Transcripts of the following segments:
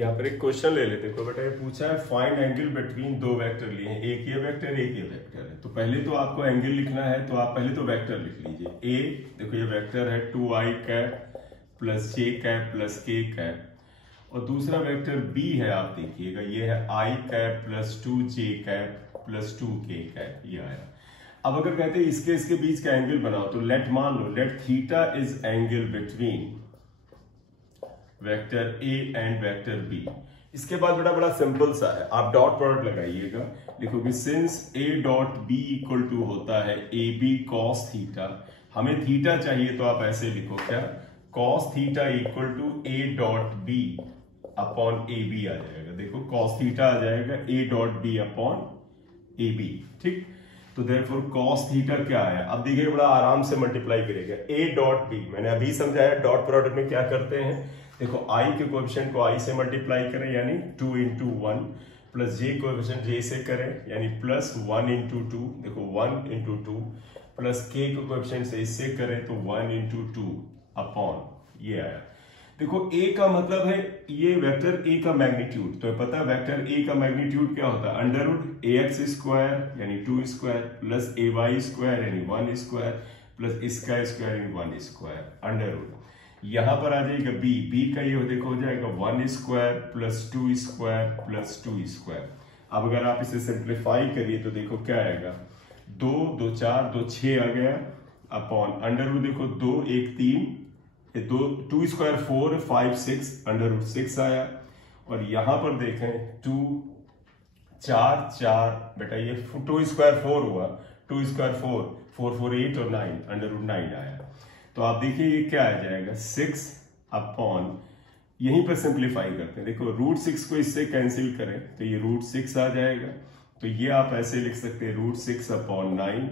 यहाँ पर एक क्वेश्चन ले लेते हैं। बेटा ये पूछा है फाइंड एंगल बिटवीन दो वेक्टर लिए हैं, एक ये वेक्टर एक ये वेक्टर है। तो पहले तो आपको एंगल लिखना है, तो आप पहले तो वेक्टर लिख लीजिए। ए देखो ये वेक्टर है 2i कैप प्लस जे कैप प्लस के कैप, और दूसरा वेक्टर बी है, आप देखिएगा ये है i cap plus 2j cap plus 2k cap, ये आया। अब अगर कहते हैं इसके बीच का एंगल बनाओ, तो लेट मान लो let theta is angle between vector A and vector B. इसके बाद बड़ा सिंपल सा है, आप डॉट प्रोडक्ट लगाइएगा, लिखोगे since A dot B equal to होता है ए बी कॉस थीटा। हमें थीटा चाहिए तो आप ऐसे लिखो क्या, cos theta equal to A dot B upon A B आ जाएगा। देखो कॉस थीटा आ जाएगा A dot B upon A B, ठीक। तो देयरफॉर कॉस थीटा क्या है, अब देखिए बड़ा आराम से मल्टीप्लाई करेगा ए डॉट बी। मैंने अभी समझाया डॉट प्रोडक्ट में क्या करते हैं, देखो i के कोएफिशिएंट को i से मल्टीप्लाई करें यानी 2 into 1, plus j coefficient j से करें यानी प्लस 1 इंटू 2, देखो 1 इंटू 2, प्लस k के कोएफिशिएंट से इससे करें तो 1 इंटू 2 अपॉन, ये आया। देखो a का मतलब है ये वेक्टर a का मैग्नीट्यूड, तो पता है वेक्टर a का मैग्नीट्यूड क्या होता है, अंडर रूट ax स्क्वायर यानी 2 स्क्वायर प्लस ay स्क्वायर यानी 1 स्क्वायर प्लस इसका स्क्वायर यानी 1 स्क्वायर अंडर रूट। यहां पर आ जाएगा b का ये देखो हो जाएगा 1 square plus 2 square plus 2 square. अब अगर आप इसे सिंप्लीफाई करिए तो देखो क्या आएगा, 2 2 4 2 6 आ गया अपॉन अंडर रूट, देखो 2 1 3, 2 स्क्वायर 4 5 6 अंडर रूट 6 आया। और यहां पर देखें 2 4 4, बेटा ये 2 स्क्वायर 4 हुआ, 2 स्क्वायर 4 4 4 8 और 9 अंडर रूट 9 आया। तो आप देखिए ये क्या आ जाएगा 6 अपॉन, यहीं पर सिंप्लीफाई करते हैं, देखो रूट 6 को इससे कैंसिल करें तो ये रूट 6 आ जाएगा। तो ये आप ऐसे लिख सकते हैं रूट 6 अपॉन 9,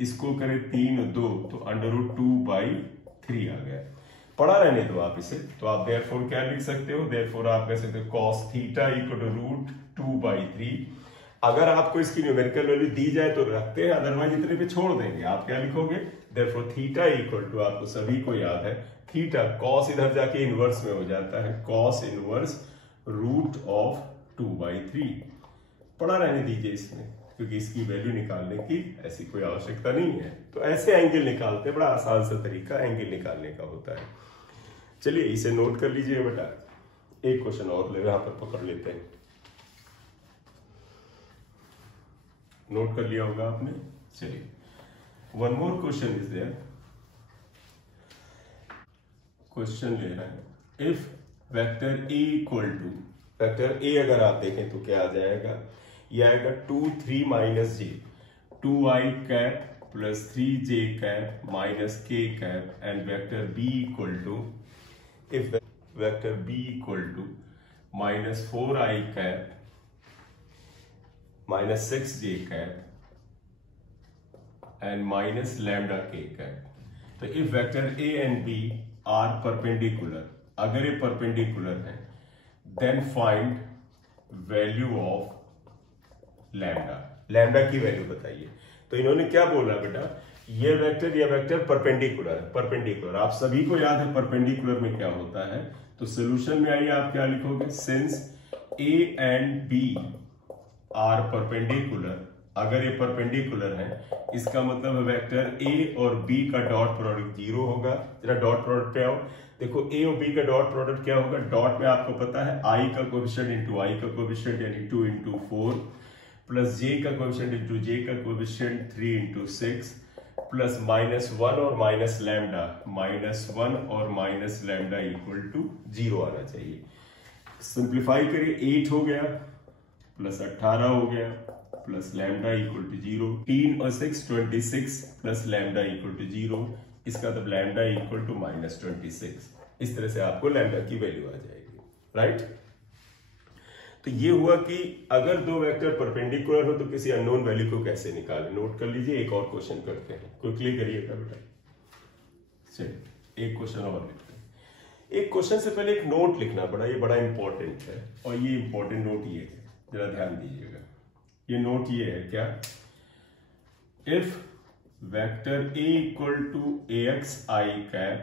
इसको करें 3 और 2 तो अंडर रूट 2/3 आ गया। पढ़ा रहने दो आप इसे, तो आप देयरफॉर क्या लिख सकते हो, देयरफॉर आप कह सकते हो cos theta equal to root 2/3। अगर आपको इसकी न्यूमेरिकल वैल्यू दी जाए तो रखते हैं, अदरवाइज इतने पे छोड़ देंगे। आप क्या लिखोगे, देयरफॉर थीटा इक्वल टू, आपको सभी को याद है थीटा, कॉस इधर जाके इनवर्स में हो जाता है, कॉस इनवर्स रूट ऑफ 2/3। पढ़ा रहने दीजिए इसमें, क्योंकि इसकी वैल्यू निकालने की ऐसी कोई आवश्यकता नहीं है। तो ऐसे एंगल निकालते हैं, बड़ा आसान सा तरीका एंगल निकालने का होता है। चलिए इसे नोट कर लीजिए बेटा। एक क्वेश्चन और यहां पर पकड़ लेते हैं, नोट कर लिया होगा आपने। चलिए one more question is there, question ले रहा है if vector A equal to, vector A अगर आप देखें तो क्या आ जाएगा, ये आएगा 2 3 minus J, 2i cap plus 3j cap minus k cap, and vector B equal to, if vector B equal to minus 4i cap minus 6j cap and minus lambda k cap. तो if vector a and b are perpendicular, अगर ये perpendicular है then find value of lambda, lambda की value बताइए। तो इन्होंने क्या बोला बेटा, ये वेक्टर परपेंडिकुलर है, परपेंडिकुलर आप सभी को याद है परपेंडिकुलर में क्या होता है। तो सोल्यूशन में आइए आप क्या लिखोगे, since a and b are perpendicular, अगर ये परपेंडिकुलर है इसका मतलब है वेक्टर a और b का डॉट प्रोडक्ट 0 होगा। जरा डॉट प्रोडक्ट पे आओ, देखो a और b का डॉट प्रोडक्ट क्या होगा, डॉट में आपको पता है i का कोएफिशिएंट इंटू i का कोएफिशिएंट यानी 2 इंटू 4, प्लस j का कोएफिशिएंट इंटू j का कोएफिशिएंट 3 इंटू 6, प्लस -1 और माइनस लैम्डा, -1 और माइनस लैम्डा इक्वल टू 0 आना चाहिए। सिंप्लीफाई करिए, 8 हो गया प्लस 18 हो गया प्लस लैम्डा इक्वल टू 0, 3 और 6 26 प्लस लैम्डा इक्वल टू 0, इसका मतलब लैम्डा इक्वल टू -26। इस तरह से आपको लैम्डा की वैल्यू आ जाएगी, राइट। तो ये हुआ कि अगर दो वेक्टर परपेंडिकुलर हो तो किसी अननोन वैल्यू को कैसे निकालें। नोट कर लीजिए, एक और क्वेश्चन करते हैं, क्विकली करिएगा बेटा। चलिए एक क्वेश्चन और लिखते हैं। एक क्वेश्चन से पहले एक नोट लिखना पड़ा, ये बड़ा इंपॉर्टेंट है, और ये इंपॉर्टेंट नोट ये है, जरा ध्यान दीजिएगा। ये नोट ये है क्या, if vector A equal to ax i cap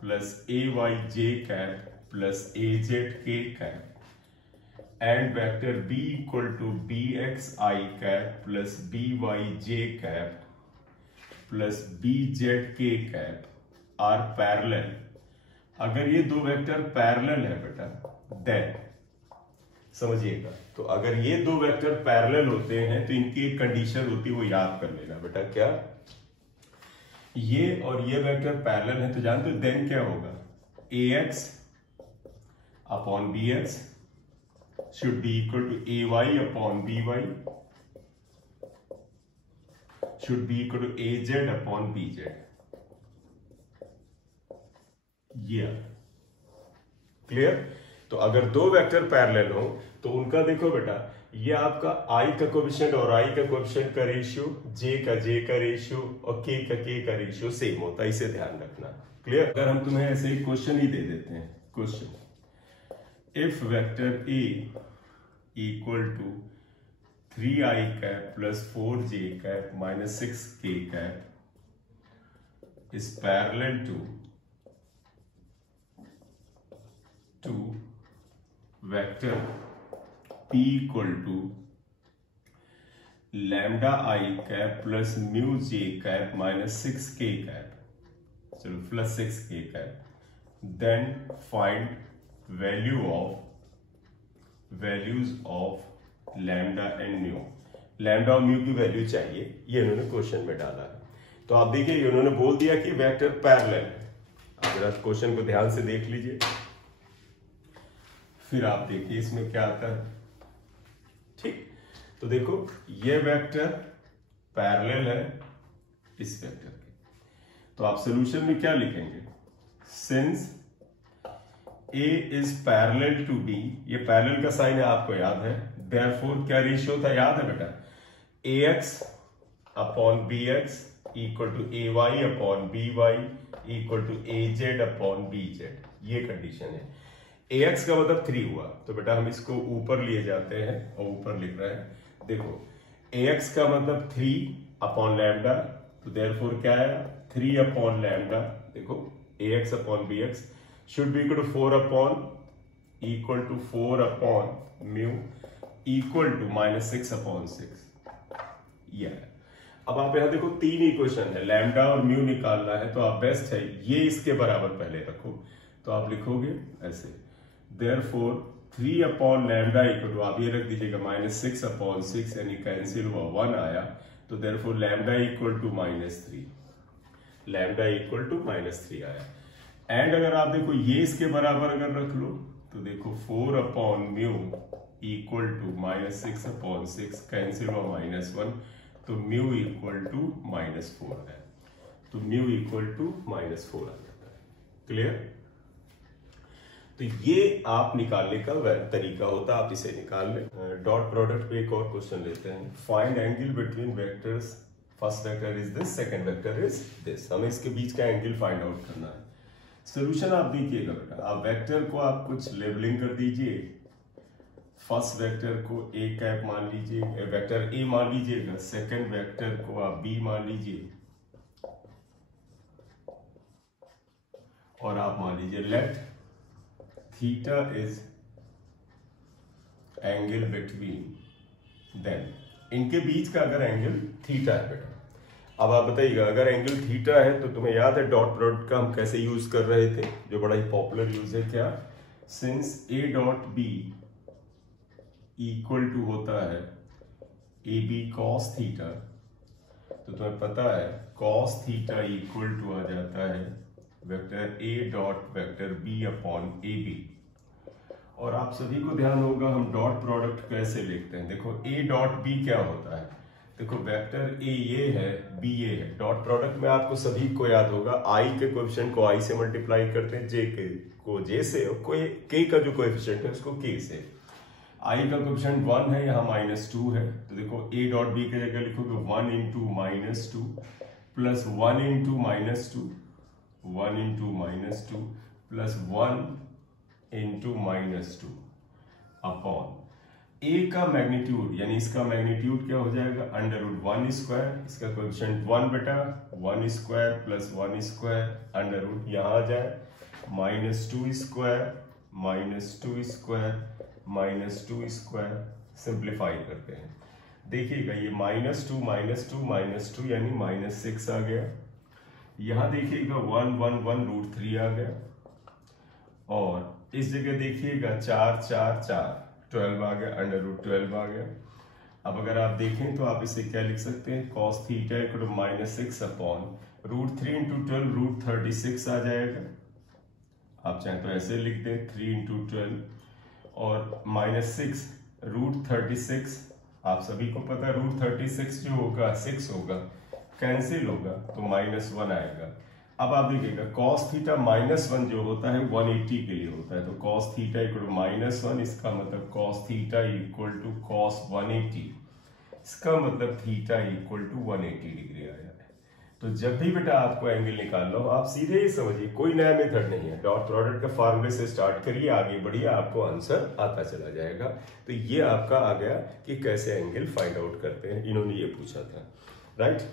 plus ay j cap plus az k cap and vector b equal to B X I cap plus B Y J cap plus B Z K cap are parallel. अगर ये दो vector parallel है बेटा, then समझिएगा, तो अगर ये दो वेक्टर पैरेलल होते हैं तो इनकी एक कंडीशन होती है, वो याद कर लेना बेटा। क्या? ये और ये वेक्टर पैरेलल है तो जानते हो देन क्या होगा? ax upon bx should be equal to ay upon by should be equal to az upon bz। ये क्लियर? तो अगर दो वेक्टर पैरेलल हो तो उनका देखो बेटा, ये आपका i का कोएफिशिएंट और i का कोएफिशिएंट का रेशियो, j का रेशियो और k का रेशियो सेम होता है, इसे ध्यान रखना। क्लियर? अगर हम तुम्हें ऐसे ही क्वेश्चन ही दे देते हैं, question if vector a equal to 3i cap plus 4j cap minus 6k cap is parallel to vector p equal to lambda i cap plus mu j cap minus 6k cap, चलो plus 6k cap, then find values of lambda and mu. Lambda और mu की value चाहिए, ये इन्होंने question में डाला है। तो आप देखिए इन्होंने बोल दिया कि वेक्टर पैरेलल है। अगर आप क्वेश्चन को ध्यान से देख लीजिए, फिर आप देखिए इसमें क्या आता है। ठीक, तो देखो ये वेक्टर पैरेलल है इस वेक्टर के, तो आप सॉल्यूशन में क्या लिखेंगे? Since A is parallel to B, ये पैरेलल का साइन है आपको याद है, देयरफॉर क्या रेशियो था याद है बेटा? ax upon bx equal to ay upon by equal to az upon bz। ये कंडीशन है। ax का मतलब 3 हुआ, तो बेटा हम इसको ऊपर लिए जाते हैं और ऊपर लिख रहे हैं। देखो ax का मतलब 3 अपॉन लैम्डा, तो देयरफॉर क्या है? 3 अपॉन लैम्डा। देखो ax upon bx should be equal to 4 upon mu equal to minus 6 upon 6। यह अब आप यहां देखो 3 इक्वेशन है, लैम्डा और म्यू निकालना है, तो आप बेस्ट है ये इसके बराबर पहले रखो। तो आप लिखोगे ऐसे, therefore 3 upon lambda equal to, आप ये रख दीजिएगा माइनस 6 अपॉन 6, यानी कैंसिल हुआ 1 आया, तो therefore lambda equal to minus 3, lambda equal to minus 3 आया। एंड अगर आप देखो ये इसके बराबर अगर रख लो, तो देखो 4 upon mu equal to minus 6 upon 6, cancel हुआ माइनस 1, तो म्यू इक्वल टू माइनस 4 है, तो म्यू इक्वल टू माइनस 4 आ जाता है। क्लियर? तो ये आप निकालने का तरीका होता है, आप इसे निकाल लें। डॉट प्रोडक्ट पे एक और क्वेश्चन लेते हैं। Find angle between vectors, first vector is this, second vector is this. हमें इसके बीच का एंगल फाइंड आउट करना है। सॉल्यूशन आप देखिएगा बेटा, आप वेक्टर को आप कुछ लेबलिंग कर दीजिए। फर्स्ट वेक्टर को a कैप मान लीजिए, वेक्टर a मान लीजिएगा, सेकंड वेक्टर को आप b मान लीजिए, और आप मान लीजिए let theta is angle between, then इनके बीच का अगर एंगल थीटा है बेटा। अब आप बताइएगा अगर एंगल थीटा है तो तुम्हें याद है डॉट प्रोडक्ट का हम कैसे यूज कर रहे थे, जो बड़ा ही पॉपुलर यूज है। क्या? Since a dot b equal to होता है ए बी कॉस थीटा, तो तुम्हें पता है कॉस थीटा इक्वल टू आ जाता है vector a dot vector b upon A B. और आप सभी को ध्यान होगा हम डॉट प्रोडक्ट कैसे लिखते हैं। देखो a डॉट b क्या होता है, देखो वेक्टर a ये है, b ये है। डॉट प्रोडक्ट में आपको सभी को याद होगा i के कोएफिशिएंट को i से मल्टीप्लाई करते हैं, j के को j से, और कोई k का जो कोएफिशिएंट है उसको k से। i का कोएफिशिएंट 1 है, यहाँ -2 है, तो देखो a डॉट b की जगह लिखोगे 1 into -2 plus 1 into -2, 1 into -2 plus 1 into -2 upon a का मैग्नीट्यूड, यानी इसका मैग्नीट्यूड क्या हो जाएगा? √1², इसका कोएफिशिएंट 1 बेटा, 1² प्लस 1² √ यहाँ आ जाए -2² -2 स्क्वायर। सिंप्लीफाई करते हैं, देखिएगा ये -2 यानी -6 आ गया। यहां देखिएगा 1 1 1 √3 आ गया, और इस जगह देखिएगा 4 4 4 12 आ गया, √12 आ गया। अब अगर आप देखें तो आप इसे क्या लिख सकते हैं, cos theta equal to -6 upon √3 × 12 √36 आ जाएगा। आप चाहें तो ऐसे लिख दें 3 × 12, और -6 √36, आप सभी को पता है √36 जो होगा 6 होगा, कैंसिल होगा तो -1 आएगा। अब आप देखिएगा cos थीटा -1 जो होता है 180 के लिए होता है, तो cos थीटा इक्वल टू -1, इसका मतलब cos theta equal to cos 180, इसका मतलब थीटा इक्वल टू 180 डिग्री आया है। तो जब भी बेटा आपको एंगल निकालना हो, आप सीधे ही समझिए, कोई नया मेथड नहीं है, डॉट प्रोडक्ट के फार्मूले से स्टार्ट करिए, आगे बढ़िए, आपको आंसर आता चला जाएगा। तो ये आपका आ गया कि कैसे एंगल फाइंड आउट करते हैं, इन्होंने ये पूछा था, राइट।